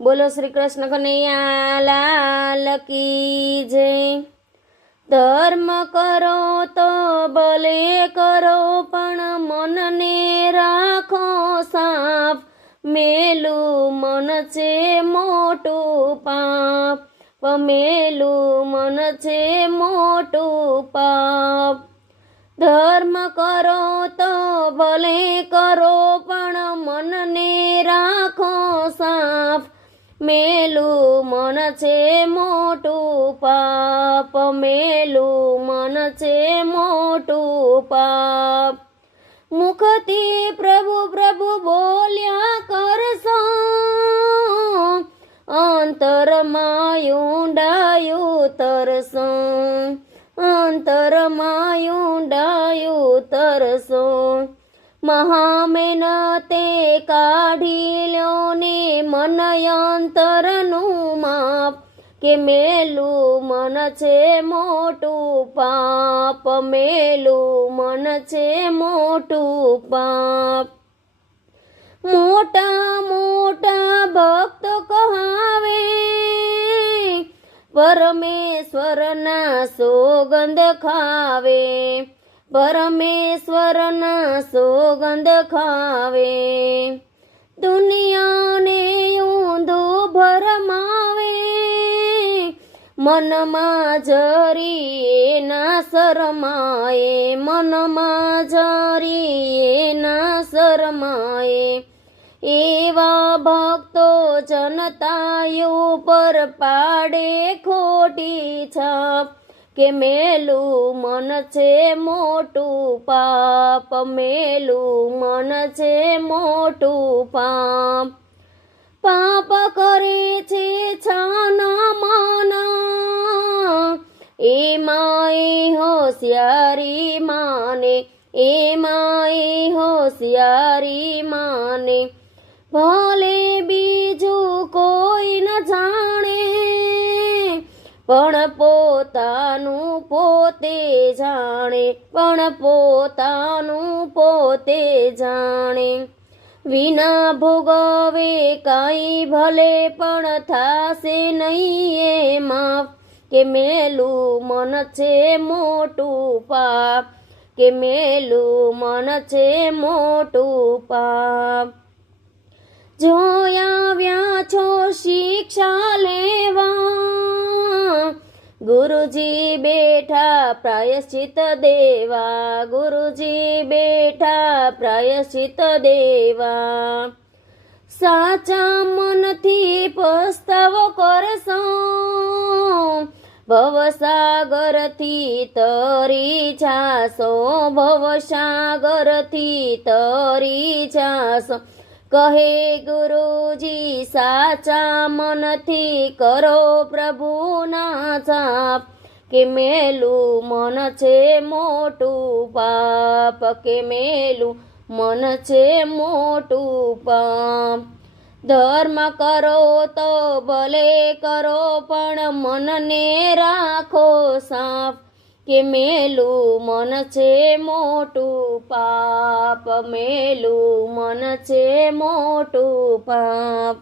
બોલો શ્રી કૃષ્ણ કનૈયા લાલ કી જય। ધર્મ કરો તો ભલે કરો પણ મનને રાખો સાફ। મેલું મન છે મોટું પાપ, મેલું મન છે મોટું પાપ। ધર્મ કરો તો ભલે કરો પણ મનને રાખો સાફ। મેલું મન છે મોટું પાપ, મેલું મન છે મોટું પાપ। મુખથી પ્રભુ પ્રભુ બોલ્યા કરશો, અંતરમાં ઊંડાયું તરશો, અંતરમાં ઊંડાયું તરશો। મહામહેનતે કાઢી લ્યો ને મન અંતરનું માપ, કે મેલું મન છે મોટું પાપ, મેલું મન છે મોટું પાપ। મોટા મોટા ભક્તો કહાવે, પરમેશ્વરના સોગંધ ખાવે, પરમેશ્વરના સોગંધ ખાવે। દુનિયાને ઊંધું ભરમાવે, મનમાં જરી ના શરમાએ, મનમાં જરી ના શરમાએ। એવા ભક્તો જનતા ઉપર પાડે ખોટી છાપ, કે મેલું મન છે મોટું પાપ, મેલું મન છે મોટું પાપ। પાપ કરે છે છાના માના, એમાં હોશિયારી માને, એમાં હોશિયારી માને। ભલે બીજું કોઈ ન જાણે, પણ પોતાનું પોતે જાણે, પણ પોતાનું પોતે જાણે। વિના ભોગવે કાંઈ ભલે પણ થાશે નહીં એ માફ, કે મેલું મન છે મોટું પાપ, કે મેલું મન છે મોટું પાપ। જોયા આવ્યા છો શિક્ષા લેવા, ગુરુજી બેઠા પ્રાયશ્ચિત દેવા, ગુરુજી બેઠા પ્રાયશ્ચિત દેવા। સાચા મનથી પસ્તાવો કરશો, ભવસાગરથી તરી જાશો, ભવસાગરથી તરી જાશો। કહે ગુરુજી સાચા મનથી કરો પ્રભુના જાપ, કે મેલું મન છે મોટું પાપ, કે મેલું મન છે મોટું પાપ। ધર્મ કરો તો ભલે કરો પણ મનને રાખો સાફ, કે મેલું મન છે મોટું પાપ, મેલું મન છે મોટું પાપ।